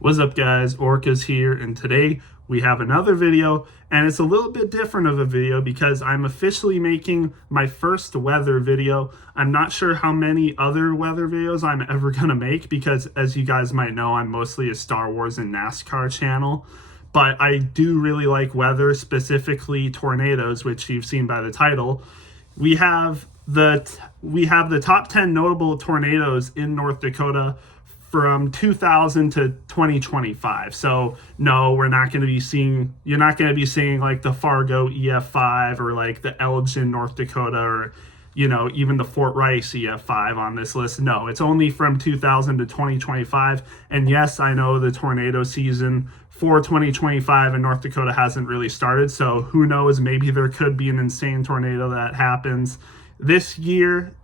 What's up guys, Orca's here, and today we have another video, and it's a little bit different of a video because I'm officially making my first weather video. I'm not sure how many other weather videos I'm ever gonna make because, as you guys might know, I'm mostly a Star Wars and NASCAR channel. But I do really like weather, specifically tornadoes, which you've seen by the title. We have the top 10 notable tornadoes in North Dakota from 2000 to 2025. So no, you're not going to be seeing like the Fargo EF5 or like the Elgin, North Dakota, or even the Fort Rice EF5 on this list. No, it's only from 2000 to 2025. And yes, I know the tornado season for 2025 in North Dakota hasn't really started. So who knows, maybe there could be an insane tornado that happens this year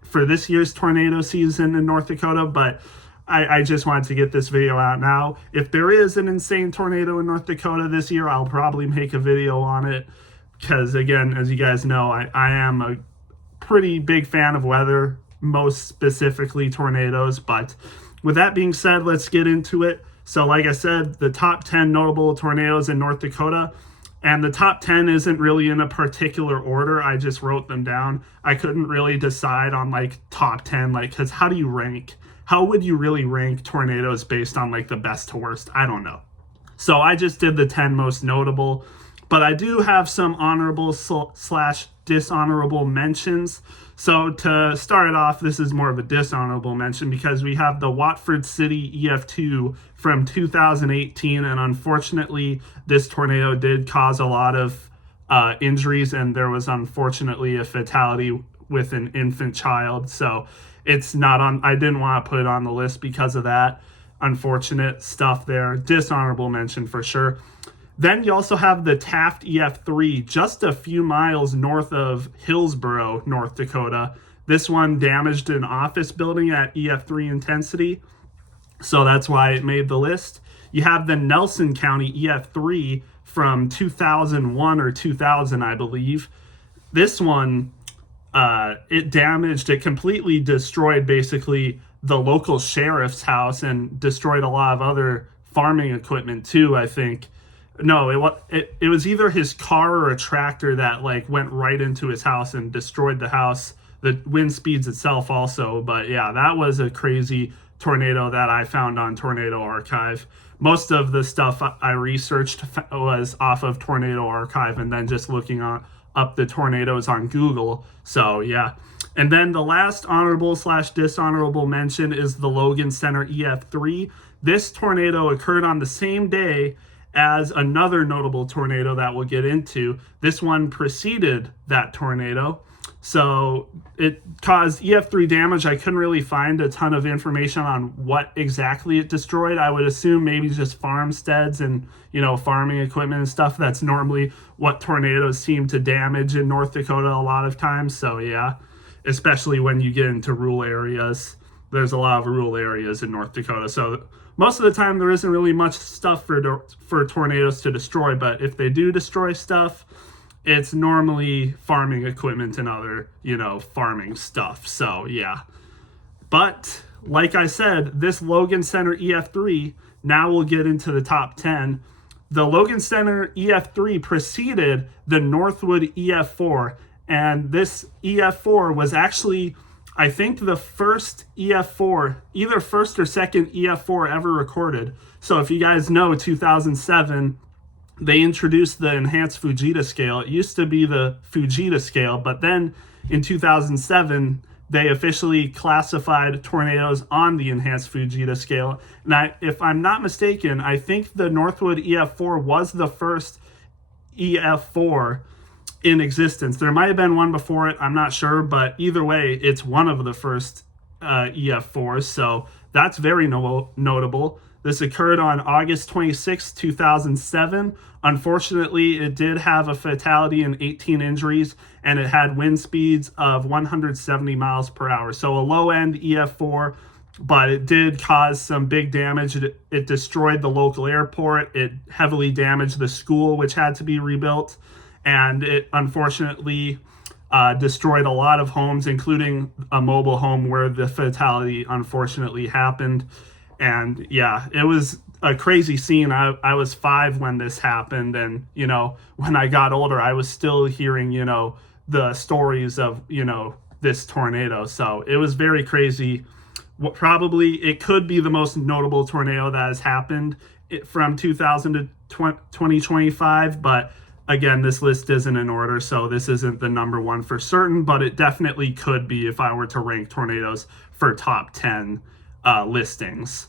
for this year's tornado season in North Dakota. But I just wanted to get this video out now. If there is an insane tornado in North Dakota this year, I'll probably make a video on it because, again, as you guys know, I am a pretty big fan of weather, most specifically tornadoes. But with that being said, let's get into it. So like I said, the top 10 notable tornadoes in North Dakota, and the top 10 isn't really in a particular order. I just wrote them down. I couldn't really decide on like top 10, like, because how do you rank? How would you really rank tornadoes based on like the best to worst? I don't know. So I just did the 10 most notable, but I do have some honorable slash dishonorable mentions. So to start it off, this is more of a dishonorable mention because we have the Watford City EF2 from 2018, and unfortunately this tornado did cause a lot of injuries, and there was unfortunately a fatality with an infant child. So it's not on, I didn't want to put it on the list because of that. Unfortunate stuff there. Dishonorable mention for sure. Then you also have the Taft EF3, just a few miles north of Hillsboro, North Dakota. This one damaged an office building at EF3 intensity, so that's why it made the list. You have the Nelson County EF3 from 2001 or 2000, I believe. This one, it completely destroyed basically the local sheriff's house and destroyed a lot of other farming equipment too, I think. No, it was either his car or a tractor that like went right into his house and destroyed the house. The wind speeds itself also, but yeah, that was a crazy tornado that I found on Tornado Archive. Most of the stuff I researched was off of Tornado Archive and then just looking up the tornadoes on Google. So yeah. And then the last honorable slash dishonorable mention is the Logan Center EF3. This tornado occurred on the same day as another notable tornado that we'll get into. This one preceded that tornado. So it caused EF3 damage. I couldn't really find a ton of information on what exactly it destroyed. I would assume maybe just farmsteads and, farming equipment and stuff. That's normally what tornadoes seem to damage in North Dakota a lot of times. So yeah, especially when you get into rural areas. There's a lot of rural areas in North Dakota. So most of the time there isn't really much stuff for tornadoes to destroy, but if they do destroy stuff, it's normally farming equipment and other, farming stuff. So yeah. But like I said, this Logan Center EF3, now we'll get into the top 10. The Logan Center EF3 preceded the Northwood EF4, and this EF4 was actually, I think, the first EF4, either first or second EF4 ever recorded. So if you guys know, 2007, they introduced the enhanced Fujita scale. It used to be the Fujita scale, but then in 2007, they officially classified tornadoes on the enhanced Fujita scale. And if I'm not mistaken, I think the Northwood EF4 was the first EF4 in existence. There might have been one before it, I'm not sure, but either way, it's one of the first EF4s, so that's very notable. This occurred on August 26, 2007. Unfortunately, it did have a fatality and 18 injuries, and it had wind speeds of 170 miles per hour. So a low-end EF4, but it did cause some big damage. It destroyed the local airport. It heavily damaged the school, which had to be rebuilt. And it unfortunately destroyed a lot of homes, including a mobile home where the fatality unfortunately happened. And yeah, it was a crazy scene. I was 5 when this happened, and when I got older, I was still hearing the stories of this tornado. So it was very crazy. Probably it could be the most notable tornado that has happened from 2000 to 2025, but again, this list isn't in order, so this isn't the number one for certain, but it definitely could be if I were to rank tornadoes for top 10 listings.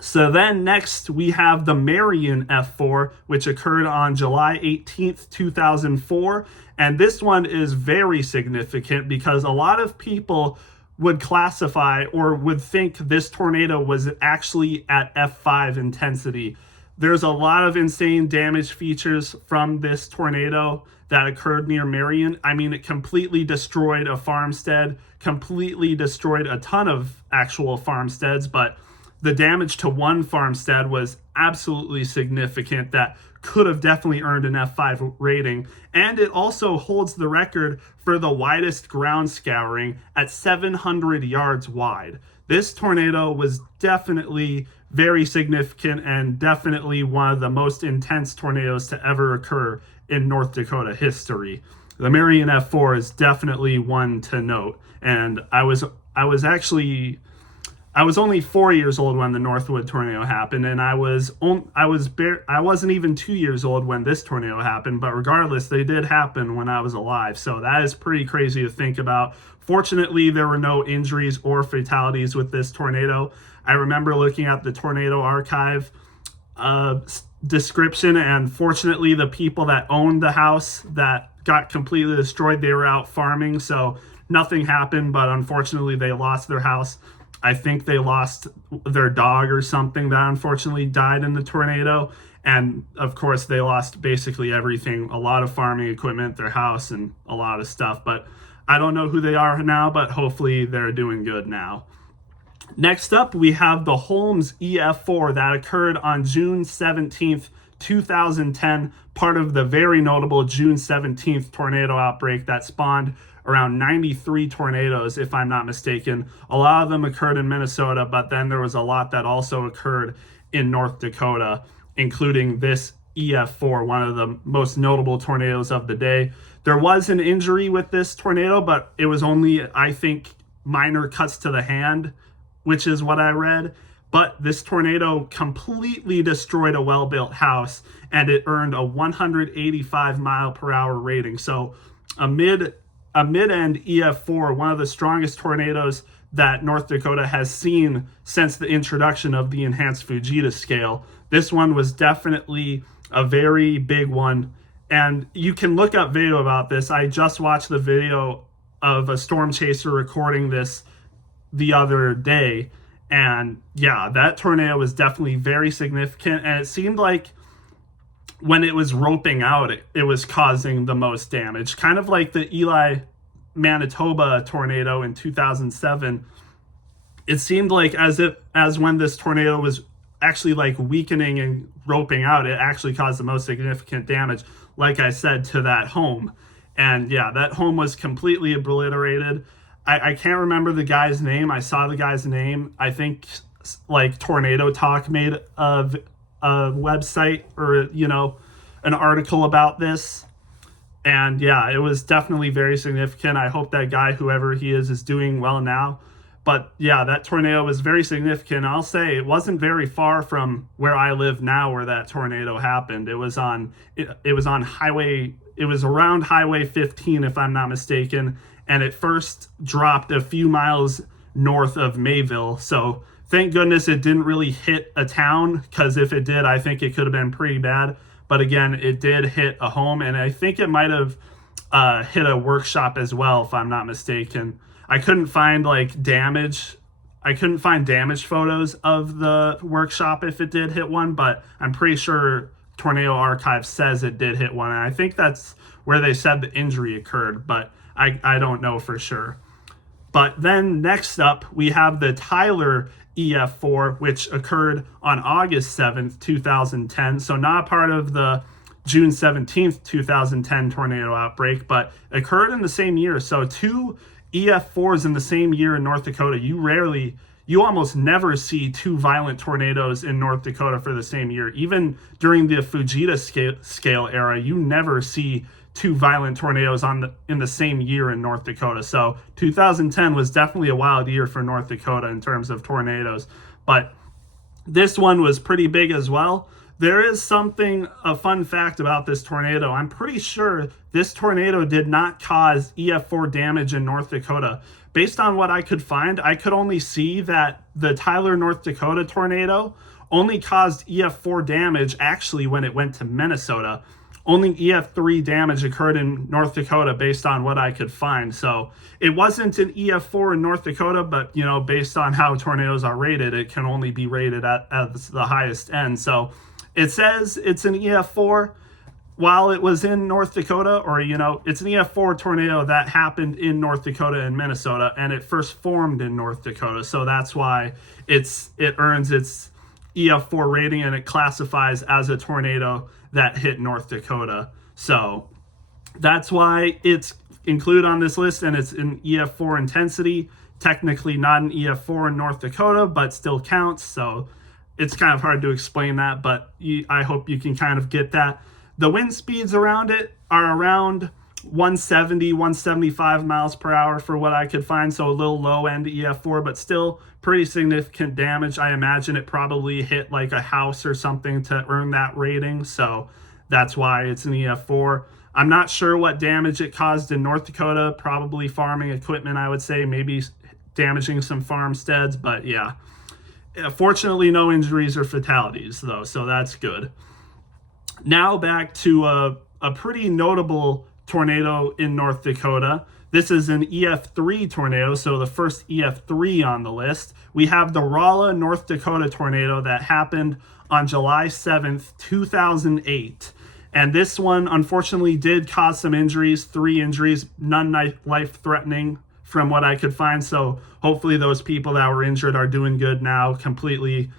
So then next we have the Marion F4, which occurred on July 18th, 2004. And this one is very significant because a lot of people would classify or would think this tornado was actually at F5 intensity. There's a lot of insane damage features from this tornado that occurred near Marion. I mean, it completely destroyed a farmstead, completely destroyed a ton of actual farmsteads, but the damage to one farmstead was absolutely significant that could have definitely earned an F5 rating. And it also holds the record for the widest ground scouring at 700 yards wide. This tornado was definitely very significant and definitely one of the most intense tornadoes to ever occur in North Dakota history. The Marion F4 is definitely one to note. And I was only 4 years old when the Northwood tornado happened, and I wasn't even 2 years old when this tornado happened. But regardless, they did happen when I was alive, so that is pretty crazy to think about. Fortunately, there were no injuries or fatalities with this tornado. I remember looking at the tornado archive description, and fortunately, the people that owned the house that got completely destroyed, they were out farming, so nothing happened. But unfortunately, they lost their house. I think they lost their dog or something that unfortunately died in the tornado. And of course, they lost basically everything, a lot of farming equipment, their house, and a lot of stuff. But I don't know who they are now, but hopefully they're doing good now. Next up, we have the Holmes EF4 that occurred on June 17th, 2010, part of the very notable June 17th tornado outbreak that spawned around 93 tornadoes, if I'm not mistaken. A lot of them occurred in Minnesota, but then there was a lot that also occurred in North Dakota, including this EF4, one of the most notable tornadoes of the day. There was an injury with this tornado, but it was only, I think, minor cuts to the hand, which is what I read. But this tornado completely destroyed a well-built house, and it earned a 185 mile per hour rating. So a mid-end EF4, one of the strongest tornadoes that North Dakota has seen since the introduction of the enhanced Fujita scale. This one was definitely a very big one, and you can look up video about this. I just watched the video of a storm chaser recording this the other day, and yeah, that tornado was definitely very significant, and it seemed like when it was roping out, it was causing the most damage. Kind of like the Ely, Manitoba tornado in 2007. It seemed like as when this tornado was actually like weakening and roping out, it actually caused the most significant damage, like I said, to that home. And yeah, that home was completely obliterated. I can't remember the guy's name. I saw the guy's name. I think like Tornado Talk made a website or an article about this, and yeah, it was definitely very significant. I hope that guy, whoever he is doing well now. But yeah, that tornado was very significant. I'll say it wasn't very far from where I live now where that tornado happened. It was around Highway 15, if I'm not mistaken, and it first dropped a few miles north of Mayville. So thank goodness it didn't really hit a town, because if it did, I think it could have been pretty bad. But again, it did hit a home, and I think it might have hit a workshop as well, if I'm not mistaken. I couldn't find damage photos of the workshop if it did hit one, but I'm pretty sure Tornado Archive says it did hit one, and I think that's where they said the injury occurred, but I don't know for sure. But then next up, we have the Tyler EF4, which occurred on August 7th, 2010. So not part of the June 17th, 2010 tornado outbreak, but occurred in the same year. So two EF4s in the same year in North Dakota. You you almost never see two violent tornadoes in North Dakota for the same year. Even during the Fujita scale era, you never see two violent tornadoes in the same year in North Dakota. So 2010 was definitely a wild year for North Dakota in terms of tornadoes. But this one was pretty big as well. There is a fun fact about this tornado. I'm pretty sure this tornado did not cause EF4 damage in North Dakota. Based on what I could find, I could only see that the Tyler, North Dakota tornado only caused EF4 damage actually when it went to Minnesota. Only EF3 damage occurred in North Dakota based on what I could find. So it wasn't an EF4 in North Dakota, but based on how tornadoes are rated, it can only be rated at the highest end. So it says it's an EF4 while it was in North Dakota, or it's an EF4 tornado that happened in North Dakota and Minnesota, and it first formed in North Dakota. So that's why it earns its EF4 rating, and it classifies as a tornado that hit North Dakota. So that's why it's included on this list, and it's an EF4 intensity. Technically not an EF4 in North Dakota, but still counts. So it's kind of hard to explain that, but I hope you can kind of get that. The wind speeds around it are around 170, 175 miles per hour for what I could find. So a little low end EF4, but still pretty significant damage. I imagine it probably hit like a house or something to earn that rating. So that's why it's an EF4. I'm not sure what damage it caused in North Dakota. Probably farming equipment, I would say. Maybe damaging some farmsteads, but yeah. Fortunately, no injuries or fatalities, though, so that's good. Now back to a pretty notable tornado in North Dakota. This is an EF3 tornado, so the first EF3 on the list. We have the Rolla, North Dakota tornado that happened on July 7th, 2008. And this one, unfortunately, did cause some injuries, 3 injuries, none life-threatening from what I could find. So hopefully those people that were injured are doing good now, completely,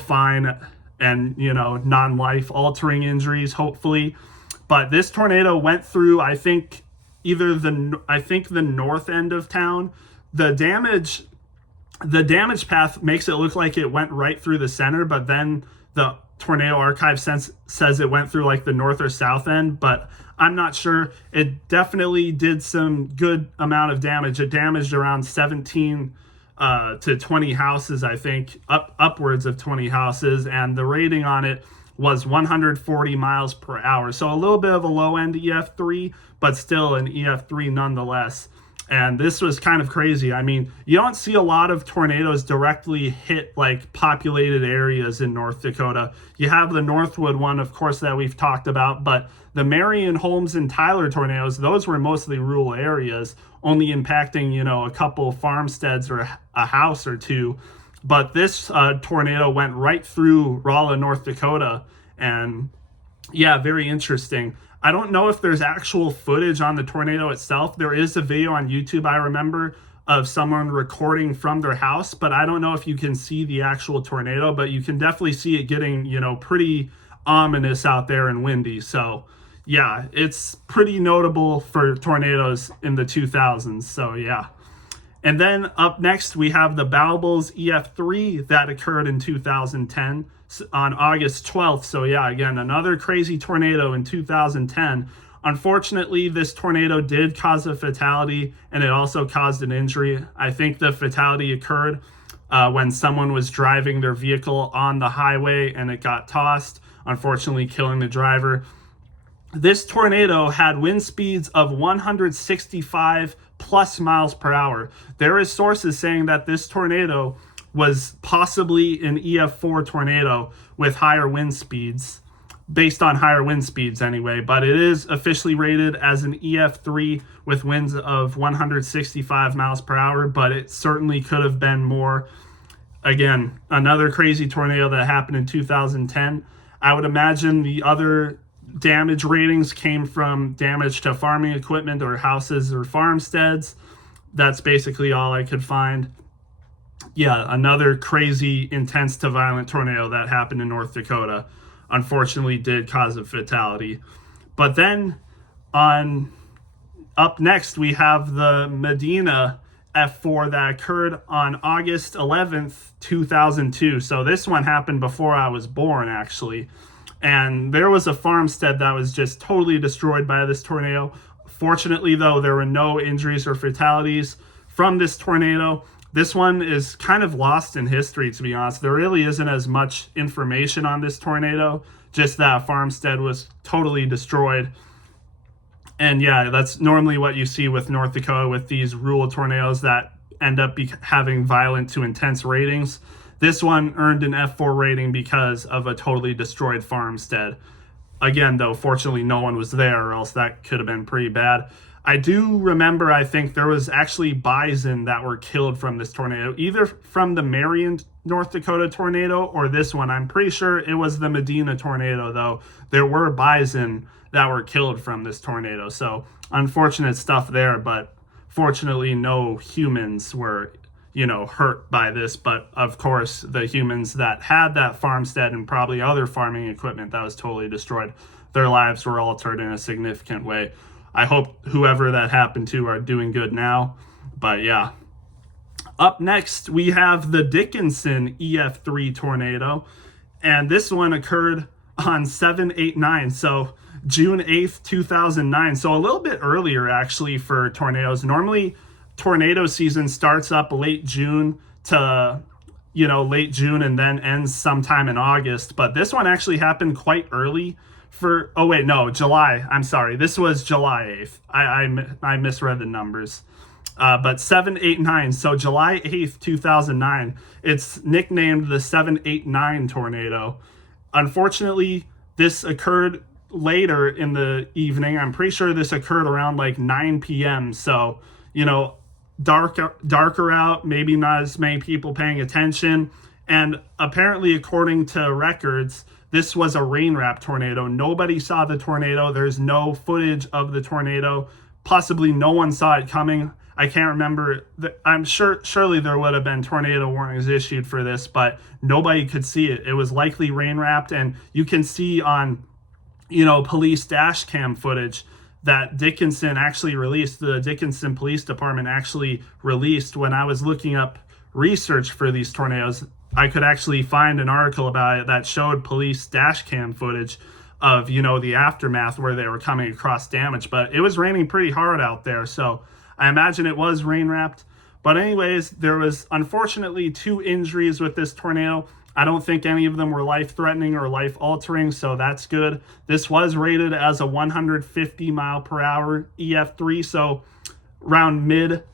fine, and, non-life altering injuries, hopefully. But this tornado went through, I think the north end of town. The damage path makes it look like it went right through the center, but then the Tornado Archive says it went through like the north or south end, but I'm not sure. It definitely did some good amount of damage. It damaged around 17 to 20 houses, I think, upwards of 20 houses, and the rating on it was 140 miles per hour. So a little bit of a low end EF3, but still an EF3 nonetheless. And this was kind of crazy. I mean, you don't see a lot of tornadoes directly hit like populated areas in North Dakota. You have the Northwood one, of course, that we've talked about, but the Marion, Holmes, and Tyler tornadoes, those were mostly rural areas, only impacting, a couple farmsteads or a house or two. But this tornado went right through Rolla, North Dakota, and yeah, very interesting. I don't know if there's actual footage on the tornado itself. There is a video on YouTube, I remember, of someone recording from their house, but I don't know if you can see the actual tornado, but you can definitely see it getting, pretty ominous out there and windy. So yeah, it's pretty notable for tornadoes in the 2000s. So yeah. And then up next, we have the Baubles EF3 that occurred in 2010 on August 12th. So yeah, again, another crazy tornado in 2010. Unfortunately, this tornado did cause a fatality, and it also caused an injury. I think the fatality occurred when someone was driving their vehicle on the highway and it got tossed, unfortunately killing the driver. This tornado had wind speeds of 165 plus miles per hour. There is sources saying that this tornado was possibly an EF4 tornado with higher wind speeds, based on higher wind speeds anyway, but it is officially rated as an EF3 with winds of 165 miles per hour, but it certainly could have been more. Again, another crazy tornado that happened in 2010. I would imagine the other damage ratings came from damage to farming equipment or houses or farmsteads. That's basically all I could find. Yeah, another crazy, intense to violent tornado that happened in North Dakota. Unfortunately, did cause a fatality. But then up next, we have the Medina F4 that occurred on August 11th, 2002. So this one happened before I was born, actually. And there was a farmstead that was just totally destroyed by this tornado. Fortunately, though, there were no injuries or fatalities from this tornado. This one is kind of lost in history, to be honest. There really isn't as much information on this tornado, just that farmstead was totally destroyed. And yeah, that's normally what you see with North Dakota with these rural tornadoes that end up having violent to intense ratings. This one earned an F4 rating because of a totally destroyed farmstead. Again, though, fortunately, no one was there, or else that could have been pretty bad. I do remember, I think there was actually bison that were killed from this tornado, either from the Marion, North Dakota tornado or this one. I'm pretty sure it was the Medina tornado, though. There were bison that were killed from this tornado. So unfortunate stuff there, but fortunately no humans were, hurt by this. But of course, the humans that had that farmstead and probably other farming equipment that was totally destroyed, their lives were altered in a significant way. I hope whoever that happened to are doing good now. But yeah. Up next, we have the Dickinson EF3 tornado. And this one occurred on 7/8/9. So June 8th, 2009. So a little bit earlier, actually, for tornadoes. Normally, tornado season starts up late June to, late June and then ends sometime in August. But this one actually happened quite early July. I'm sorry. This was July 8th. I misread the numbers. But 7/8/9. So July 8th, 2009. It's nicknamed the 7/8/9 tornado. Unfortunately, this occurred later in the evening. I'm pretty sure this occurred around like 9 p.m. So, darker out, maybe not as many people paying attention. And apparently, according to records, this was a rain wrap tornado. Nobody saw the tornado. There's no footage of the tornado. Possibly no one saw it coming. I can't remember. I'm surely there would have been tornado warnings issued for this, but nobody could see it. It was likely rain wrapped, and you can see on police dash cam footage that Dickinson actually released, the Dickinson Police Department actually released. When I was looking up research for these tornadoes, I could actually find an article about it that showed police dash cam footage of, the aftermath where they were coming across damage. But it was raining pretty hard out there, so I imagine it was rain wrapped. But anyways, there was unfortunately 2 injuries with this tornado. I don't think any of them were life-threatening or life-altering, so that's good. This was rated as a 150 mile per hour EF3, so around mid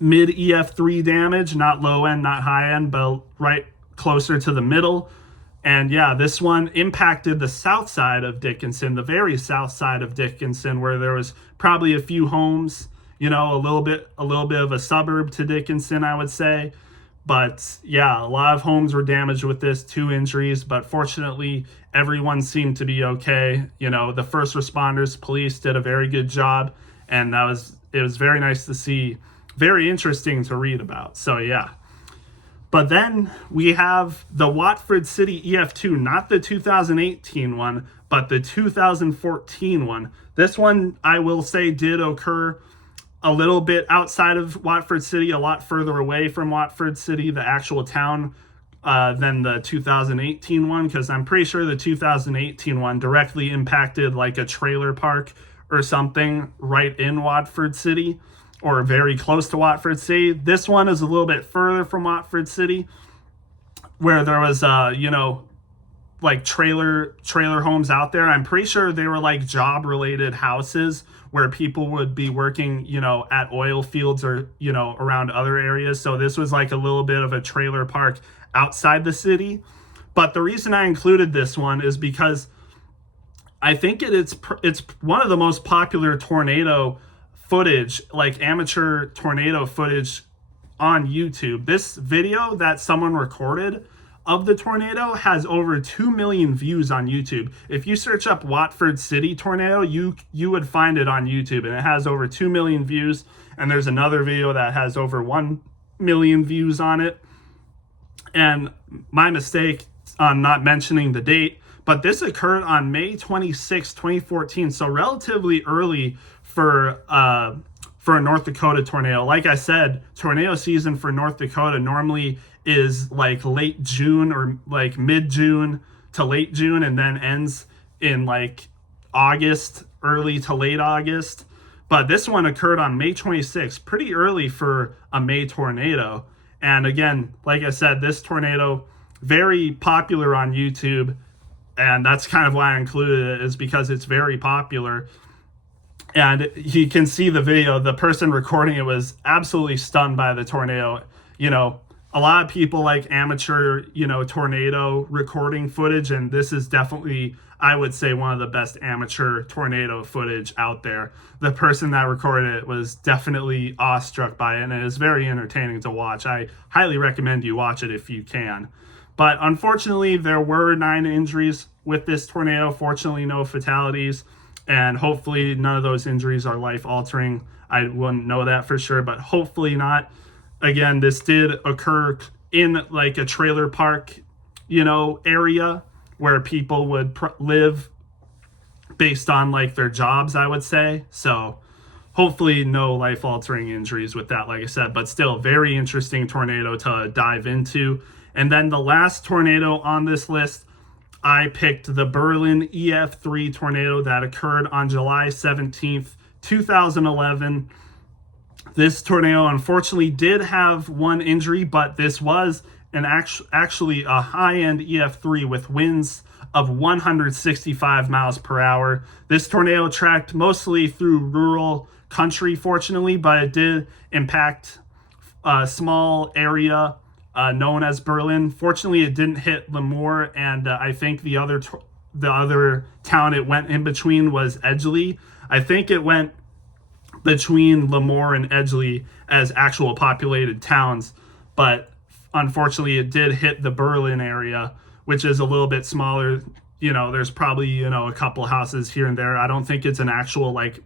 EF3 damage, not low end, not high end, but right closer to the middle. And yeah, this one impacted the south side of Dickinson, the very south side of Dickinson, where there was probably a few homes, a little bit of a suburb to Dickinson, I would say. But yeah, a lot of homes were damaged with this, 2 injuries, but fortunately everyone seemed to be okay. The first responders, police did a very good job, and it was very nice to see, very interesting to read about. So yeah. But then we have the Watford City EF2, not the 2018 one, but the 2014 one. This one, I will say, did occur a little bit outside of Watford City, a lot further away from Watford City, the actual town, than the 2018 one, because I'm pretty sure the 2018 one directly impacted like a trailer park or something right in Watford City, or very close to Watford City. This one is a little bit further from Watford City, where there was, like trailer homes out there. I'm pretty sure they were like job-related houses where people would be working, at oil fields or, around other areas. So this was like a little bit of a trailer park outside the city. But the reason I included this one is because I think it's one of the most popular tornado footage, like amateur tornado footage on YouTube. This video that someone recorded of the tornado has over 2 million views on YouTube. If you search up Watford City tornado, you would find it on YouTube, and it has over 2 million views. And there's another video that has over 1 million views on it. And my mistake on not mentioning the date, but this occurred on May 26, 2014, so relatively early for for a North Dakota tornado. Like I said, tornado season for North Dakota normally is like late June or like mid-June to late June, and then ends in like August, early to late August. But this one occurred on May 26th, pretty early for a May tornado. And again, like I said, this tornado, very popular on YouTube. And that's kind of why I included it, is because it's very popular. And you can see the video. The person recording it was absolutely stunned by the tornado. You know, a lot of people like amateur, tornado recording footage. And this is definitely, I would say, one of the best amateur tornado footage out there. The person that recorded it was definitely awestruck by it, and it is very entertaining to watch. I highly recommend you watch it if you can. But unfortunately, there were 9 injuries with this tornado. Fortunately, no fatalities, and hopefully none of those injuries are life-altering. I wouldn't know that for sure, but hopefully not. Again, this did occur in like a trailer park, area where people would live based on like their jobs, I would say. So hopefully no life-altering injuries with that, like I said, but still very interesting tornado to dive into. And then the last tornado on this list, I picked the Berlin EF3 tornado that occurred on July 17th, 2011. This tornado unfortunately did have one injury, but this was actually a high-end EF3 with winds of 165 miles per hour. This tornado tracked mostly through rural country, fortunately, but it did impact a small area known as Berlin. Fortunately, it didn't hit Lemoore, and I think the other town it went in between was Edgeley. I think it went between Lemoore and Edgeley as actual populated towns, but unfortunately, it did hit the Berlin area, which is a little bit smaller. There's probably, a couple houses here and there. I don't think it's an actual, like,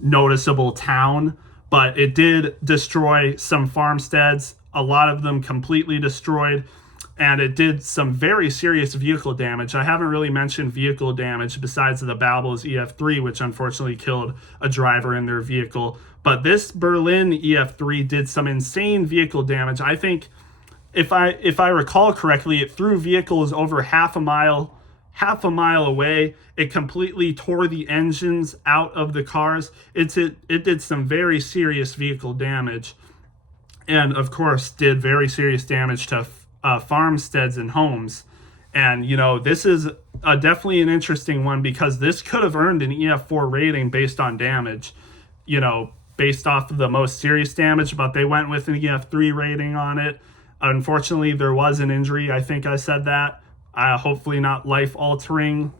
noticeable town, but it did destroy some farmsteads, a lot of them completely destroyed, and it did some very serious vehicle damage. I haven't really mentioned vehicle damage besides the Babels EF3, which unfortunately killed a driver in their vehicle. But this Berlin EF3 did some insane vehicle damage. I think, if I recall correctly, it threw vehicles over half a mile away. It completely tore the engines out of the cars. It did some very serious vehicle damage, and of course did very serious damage to farmsteads and homes. And this is definitely an interesting one, because this could have earned an EF4 rating based on damage, based off of the most serious damage, but they went with an EF3 rating on it. Unfortunately, there was an injury. I think I said that. Hopefully not life-altering.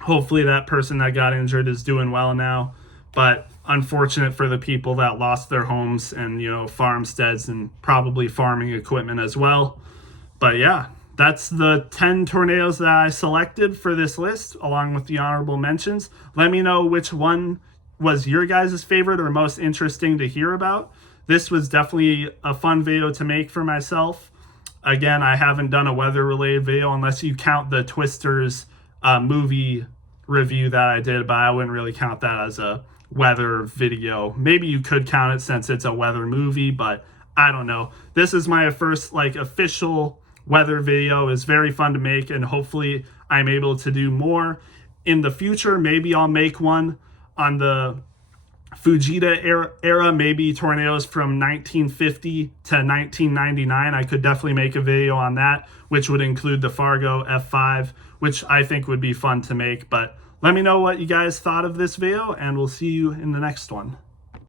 Hopefully that person that got injured is doing well now. But unfortunate for the people that lost their homes and, farmsteads and probably farming equipment as well. But yeah, that's the 10 tornadoes that I selected for this list, along with the honorable mentions. Let me know which one was your guys' favorite or most interesting to hear about. This was definitely a fun video to make for myself. Again, I haven't done a weather-related video unless you count the Twisters movie review that I did, but I wouldn't really count that as a weather video. Maybe you could count it since it's a weather movie, but I don't know. This is my first official weather video. It's very fun to make, and hopefully I'm able to do more in the future. Maybe I'll make one on the Fujita era, maybe tornadoes from 1950 to 1999. I could definitely make a video on that, which would include the Fargo F5, which I think would be fun to make. But let me know what you guys thought of this video, and we'll see you in the next one.